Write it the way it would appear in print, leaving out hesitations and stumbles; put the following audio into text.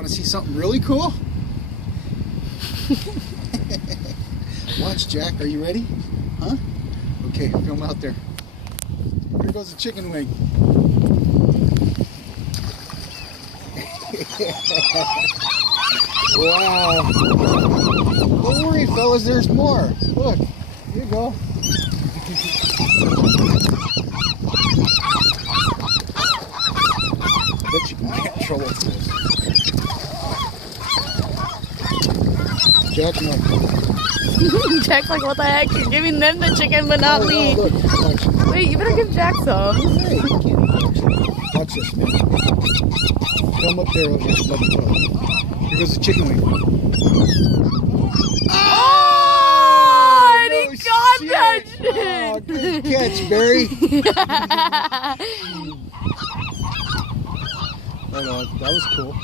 want to see something really cool? Watch, Jack. Are you ready? Huh? Okay, film out there. Here goes the chicken wing. Wow. Don't worry, fellas, there's more. Look, here you go. Bet you can get in trouble for this. Jack, no. Jack's like, what the heck? You're giving them the chicken, but not me. Look, watch. Wait, you better give Jack some. Hey, you can't watch this, man. Come up there, over here. Let me go. Here goes the chicken wing. Oh, and he got that shit. Oh, good catch, Barry. Right on. That was cool.